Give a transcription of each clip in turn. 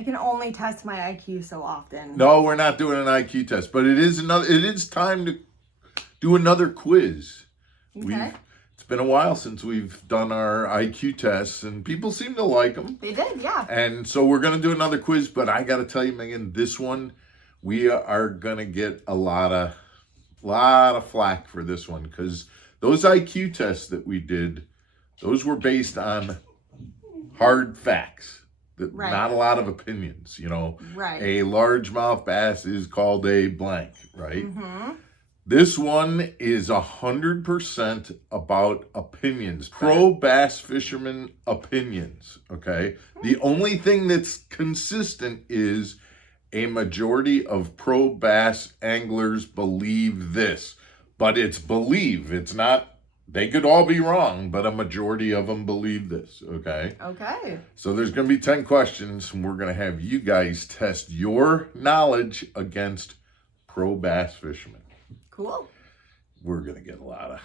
I can only test my IQ so often. No, we're not doing an IQ test, but it is time to do another quiz. Okay. It's been a while since we've done our IQ tests, and people seem to like them. They did, yeah. And so we're going to do another quiz, but I got to tell you, Megan, this one, we are going to get a lot of flack for this one, because those IQ tests that we did, those were based on hard facts. Right. Not a lot of opinions, Right. A largemouth bass is called a blank, right? Mm-hmm. This one is 100% about opinions, pro bass fisherman opinions, okay? The only thing that's consistent is a majority of pro bass anglers believe this, but it's believe, it's not. They could all be wrong, but a majority of them believe this, okay? Okay. So there's going to be 10 questions, and we're going to have you guys test your knowledge against pro bass fishermen. Cool. We're going to get a lot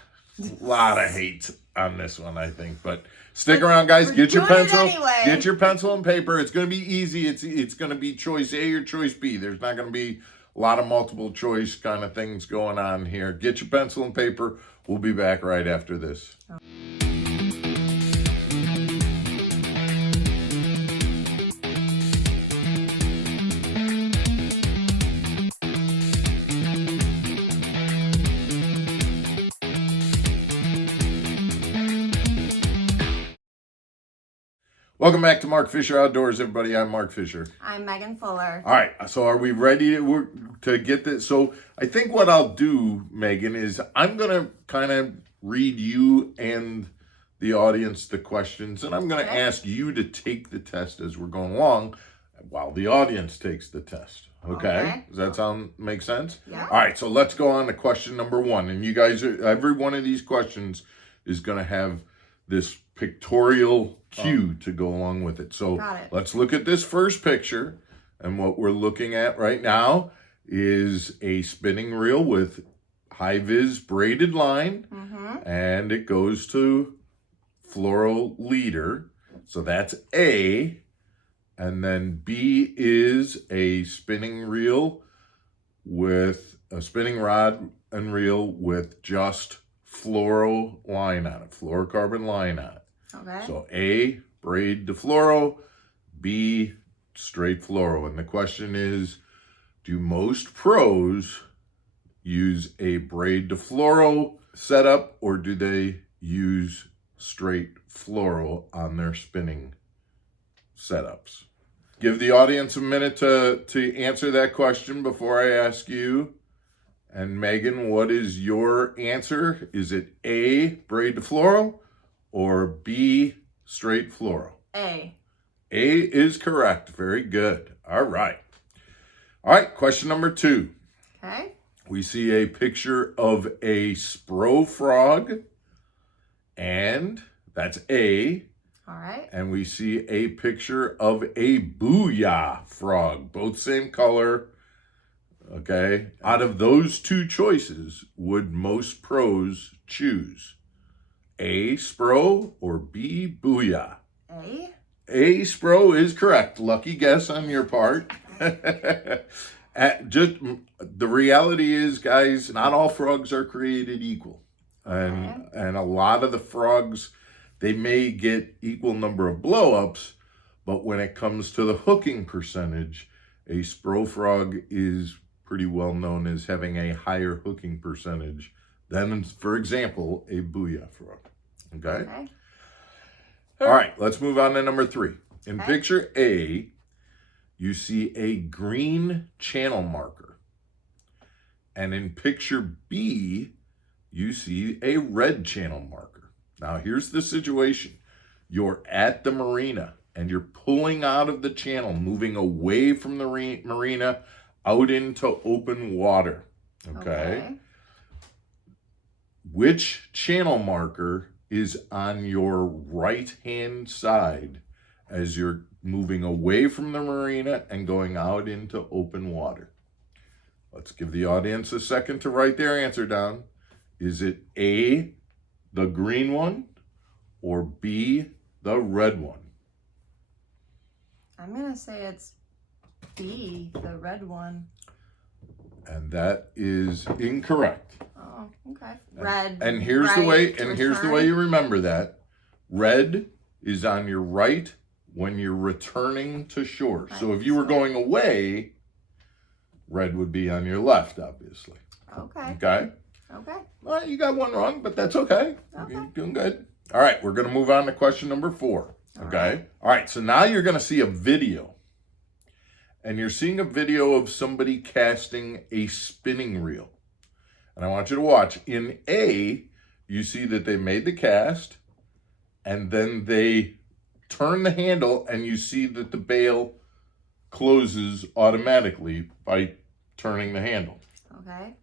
of hate on this one, I think. But stick around, guys. Get your pencil. Anyway. Get your pencil and paper. It's going to be easy. It's going to be choice A or choice B. There's not going to be a lot of multiple choice kind of things going on here. Get your pencil and paper. We'll be back right after this. Oh. Welcome back to Mark Fisher Outdoors, everybody. I'm Mark Fisher. I'm Megan Fuller. All right, so are we ready to get this? So I think what I'll do, Megan, is I'm going to kind of read you and the audience the questions, and I'm going to ask you to take the test as we're going along while the audience takes the test. Okay? Does that make sense? Yeah. All right, so let's go on to question number 1. And you guys, every one of these questions is going to have this pictorial cue to go along with it. So let's look at this first picture. And what we're looking at right now is a spinning reel with high-vis braided line. Mm-hmm. And it goes to fluoro leader. So that's A. And then B is a spinning reel with a spinning rod and reel with just fluoro line on it, fluorocarbon line on it. Okay. So A, braid to fluoro, B, straight fluoro. And the question is, do most pros use a braid to fluoro setup, or do they use straight fluoro on their spinning setups? Give the audience a minute to answer that question before I ask you. And Megan, what is your answer? Is it A, braid to fluoro, or B, straight fluoro? A. A is correct. Very good. All right. All right, question number 2. Okay. We see a picture of a spro frog, and that's A. All right. And we see a picture of a booyah frog, both same color. Okay. Out of those two choices, would most pros choose A, spro, or B, booyah? A. A, spro is correct. Lucky guess on your part. Just the reality is, guys, not all frogs are created equal. And a lot of the frogs, they may get equal number of blow-ups, but when it comes to the hooking percentage, a spro frog is pretty well known as having a higher hooking percentage than, for example, a booyah frog. Okay? All right, let's move on to number 3. In picture A, you see a green channel marker. And in picture B, you see a red channel marker. Now, here's the situation. You're at the marina, and you're pulling out of the channel, moving away from the marina, out into open water. Okay? Which channel marker is on your right-hand side as you're moving away from the marina and going out into open water? Let's give the audience a second to write their answer down. Is it A, the green one, or B, the red one? I'm going to say it's B, the red one. And that is incorrect. Oh, okay. Red. And here's the way you remember that. Red is on your right when you're returning to shore. So if you were going away, red would be on your left, obviously. Okay. Okay? Okay. Well, you got one wrong, but that's okay. Okay. You're doing good. All right, we're going to move on to question number 4. Okay? All right, so now you're going to see a video. And you're seeing a video of somebody casting a spinning reel. And I want you to watch. In A, you see that they made the cast, and then they turn the handle, and you see that the bail closes automatically by turning the handle. Okay.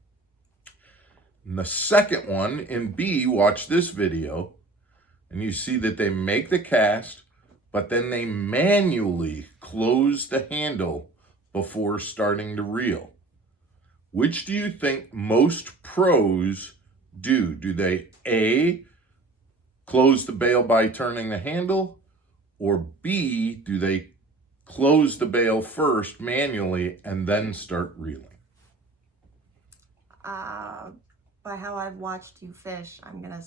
And the second one, in B, watch this video, and you see that they make the cast, but then they manually close the handle before starting to reel. Which do you think most pros do? Do they A, close the bail by turning the handle, or B, do they close the bail first manually and then start reeling? By how I've watched you fish, I'm going to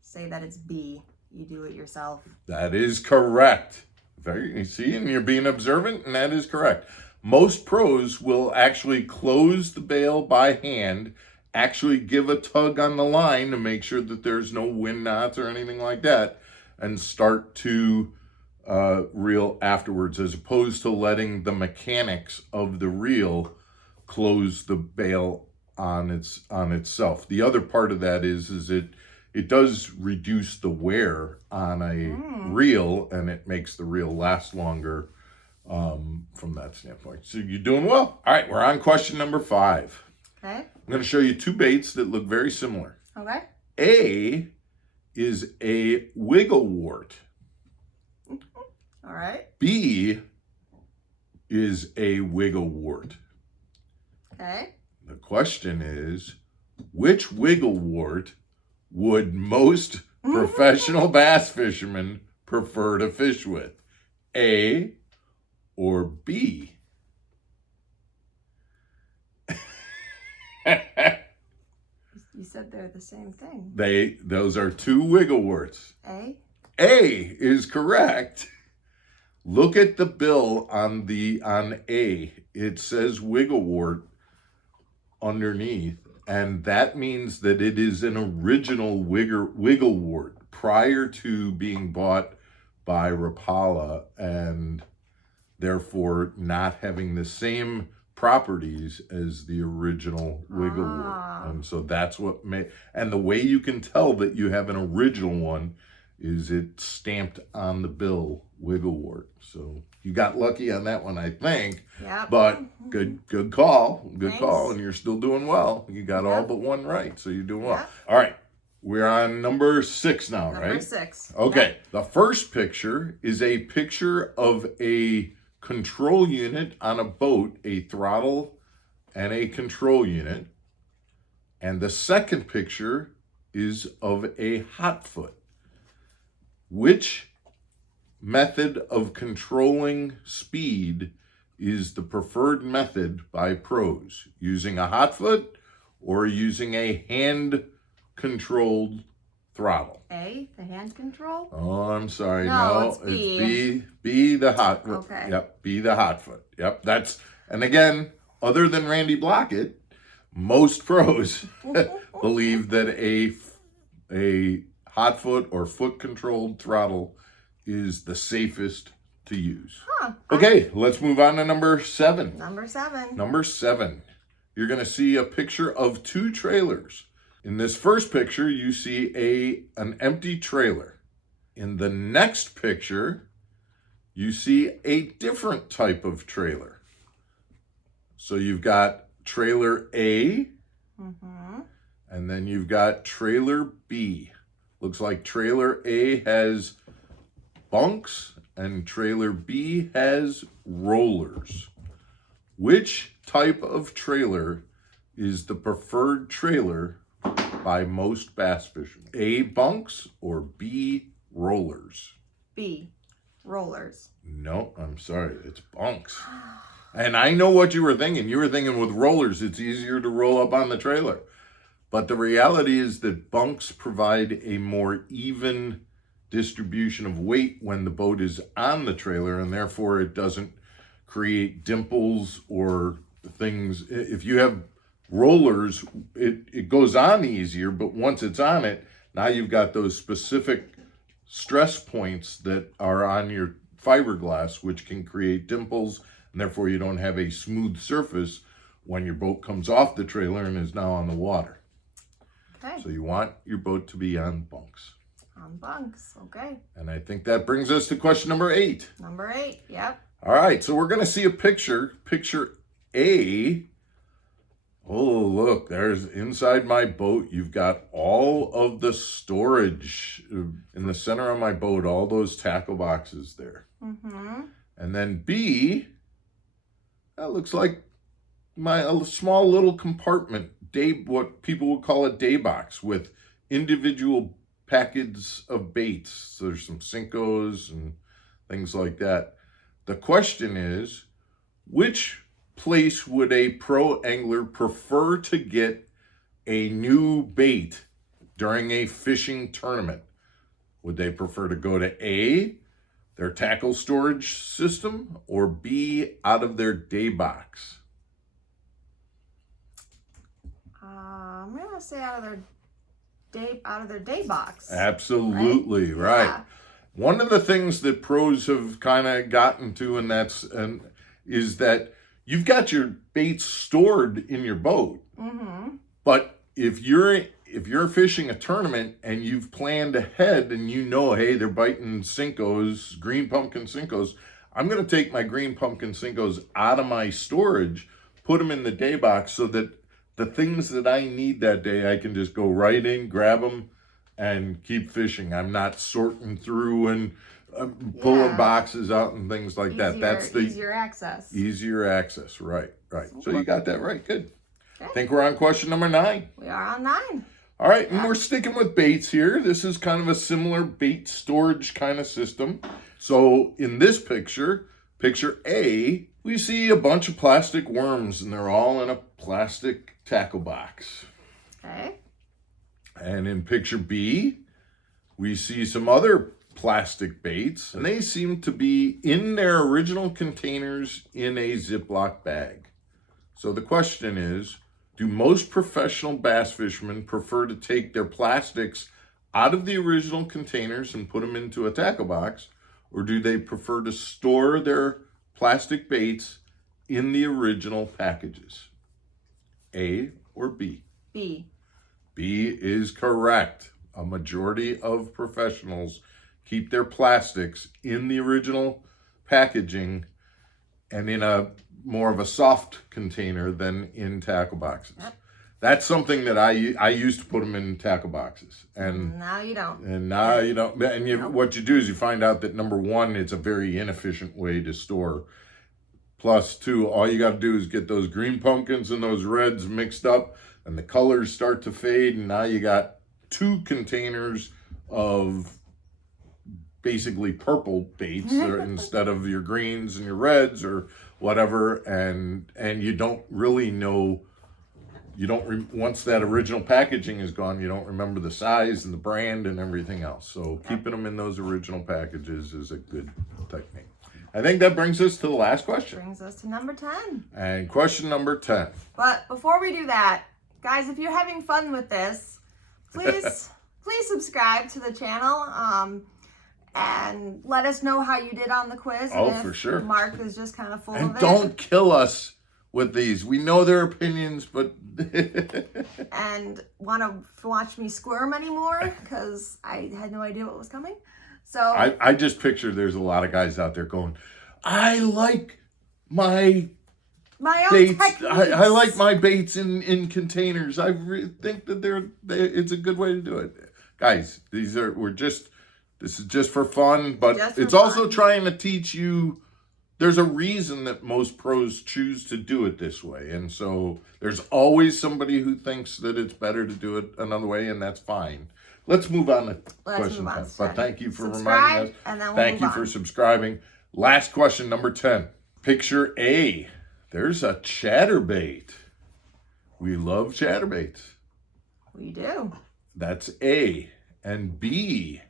say that it's B. You do it yourself. That is correct. You see, and you're being observant, and that is correct. Most pros will actually close the bail by hand, actually give a tug on the line to make sure that there's no wind knots or anything like that, and start to reel afterwards, as opposed to letting the mechanics of the reel close the bail on itself. The other part of that is it does reduce the wear on a reel, and it makes the reel last longer from that standpoint. So you're doing well. All right, we're on question number 5. Okay. I'm going to show you 2 baits that look very similar. Okay. A is a wigglewort. All right. B is a wigglewort. Okay. The question is, which wigglewort would most professional bass fishermen prefer to fish with? A or B? You said they're the same thing. Those are 2 wiggleworts. A? A is correct. Look at the bill on A. It says wigglewort underneath, and that means that it is an original wigglewort prior to being bought by Rapala, and therefore not having the same properties as the original wigglewort. And so that's what and the way you can tell that you have an original one is it stamped on the bill wigglewort. So you got lucky on that one, I think. Yeah. But good call. Good Thanks. call. And you're still doing well. You got all but one right. So you're doing well. Yep. All right. We're on number 6 now, right? Number 6. Okay. Yep. The first picture is a picture of a control unit on a boat, a throttle and a control unit. And the second picture is of a hot foot. Which method of controlling speed is the preferred method by pros? Using a hot foot or using a hand-controlled throttle? A, the hand control? Oh, I'm sorry. No, No, it's B. it's B, the hot foot. Okay. Yep, B, the hot foot. Yep, and again, other than Randy Blockett, most pros believe that a hot foot or foot-controlled throttle is the safest to use. Huh. Okay, let's move on to number 7. Number 7. Number 7. You're going to see a picture of 2 trailers. In this first picture, you see an empty trailer. In the next picture, you see a different type of trailer. So you've got trailer A, and then you've got trailer B. Looks like trailer A has bunks and trailer B has rollers. Which type of trailer is the preferred trailer by most bass fishermen? A, bunks, or B, rollers? B, rollers. No, I'm sorry, it's bunks. And I know what you were thinking. You were thinking with rollers, it's easier to roll up on the trailer. But the reality is that bunks provide a more even distribution of weight when the boat is on the trailer, and therefore it doesn't create dimples or things. If you have rollers, it goes on easier, but once it's on it, now you've got those specific stress points that are on your fiberglass, which can create dimples, and therefore you don't have a smooth surface when your boat comes off the trailer and is now on the water. Okay. So you want your boat to be on bunks. On bunks, okay. And I think that brings us to question number 8. Number 8, yep. All right, so we're going to see a picture. Picture A. Oh, look, there's inside my boat. You've got all of the storage in the center of my boat, all those tackle boxes there. Mm-hmm. And then B, that looks like a small little compartment, what people would call a day box with individual packets of baits. So there's some Senkos and things like that. The question is, which place would a pro angler prefer to get a new bait during a fishing tournament? Would they prefer to go to A, their tackle storage system, or B, out of their day box? I'm gonna say out of their day box. Absolutely right. Yeah. One of the things that pros have kind of gotten to, is that you've got your baits stored in your boat. Mm-hmm. But if you're fishing a tournament and you've planned ahead and you know, hey, they're biting Senkos, green pumpkin Senkos, I'm going to take my green pumpkin Senkos out of my storage, put them in the day box so that the things that I need that day, I can just go right in, grab them, and keep fishing. I'm not sorting through and pulling boxes out and things like that. That's the easier access. Easier access, right. So you got that right, good. Okay. I think we're on question number 9. We are on 9. All right, and we're sticking with baits here. This is kind of a similar bait storage kind of system. So in this picture A, we see a bunch of plastic worms, and they're all in a plastic tackle box. Okay. And in picture B, we see some other plastic baits, and they seem to be in their original containers in a Ziploc bag. So the question is, do most professional bass fishermen prefer to take their plastics out of the original containers and put them into a tackle box, or do they prefer to store their plastic baits in the original packages? A or B? B. B is correct. A majority of professionals keep their plastics in the original packaging and in a more of a soft container than in tackle boxes. Yep. That's something that I used to put them in tackle boxes, and now you don't. And now you don't. And what you do is you find out that number one, it's a very inefficient way to store. Plus, two, all you got to do is get those green pumpkins and those reds mixed up, and the colors start to fade, and now you got 2 containers of basically purple baits instead of your greens and your reds or whatever, and you don't really know. Once that original packaging is gone, you don't remember the size and the brand and everything else. So keeping them in those original packages is a good technique. I think that brings us to the last question. Brings us to number 10. And question number 10. But before we do that, guys, if you're having fun with this, please subscribe to the channel and let us know how you did on the quiz. Oh, and if for sure. Mark is just kind of full And of it. don't kill us with these. We know their opinions, but and want to watch me squirm anymore because I had no idea what was coming. So I just picture there's a lot of guys out there going, I like my own baits. techniques. I like my baits in containers. I think that it's a good way to do it. Guys, this is just for fun, but it's also trying to teach you. There's a reason that most pros choose to do it this way. And so there's always somebody who thinks that it's better to do it another way, and that's fine. Let's move on to question 10. But thank you for reminding us. And then Thank you for subscribing. Last question, number 10. Picture A. There's a chatterbait. We love chatterbaits. We do. That's A. And B.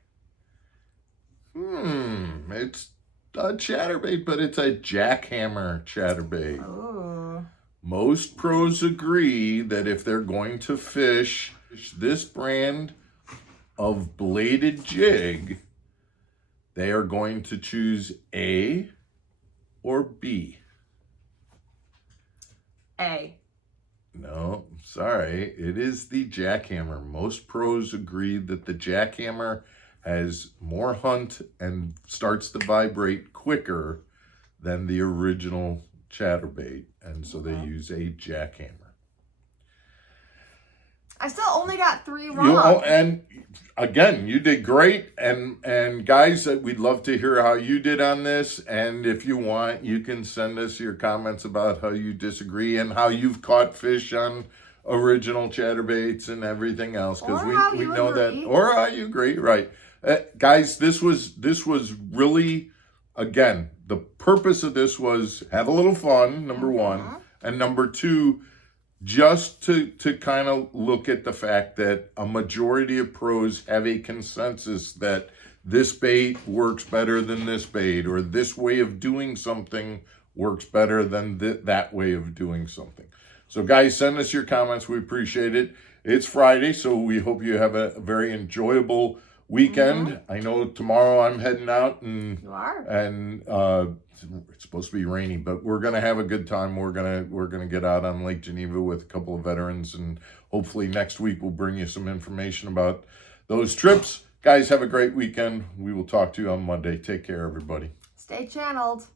It's a chatterbait, but it's a jackhammer chatterbait. Oh. Most pros agree that if they're going to fish this brand of bladed jig, they are going to choose A or B. A. No, sorry. It is the jackhammer. Most pros agree that the jackhammer has more hunt and starts to vibrate quicker than the original chatterbait. And so they use a jackhammer. I still only got 3 wrong. And again, you did great. And guys, we'd love to hear how you did on this. And if you want, you can send us your comments about how you disagree and how you've caught fish on original chatterbaits and everything else. Because we know agree. that, or how you agree, right? Guys, this was really, again, the purpose of this was have a little fun, number one. And number two, just to kind of look at the fact that a majority of pros have a consensus that this bait works better than this bait, or this way of doing something works better than that way of doing something. So guys, send us your comments. We appreciate it. It's Friday, so we hope you have a very enjoyable weekend. I know tomorrow I'm heading out, and You are. And it's supposed to be rainy, but we're gonna have a good time. We're gonna get out on Lake Geneva with a couple of veterans, and hopefully next week we'll bring you some information about those trips. Guys, have a great weekend. We will talk to you on Monday. Take care, everybody. Stay channeled.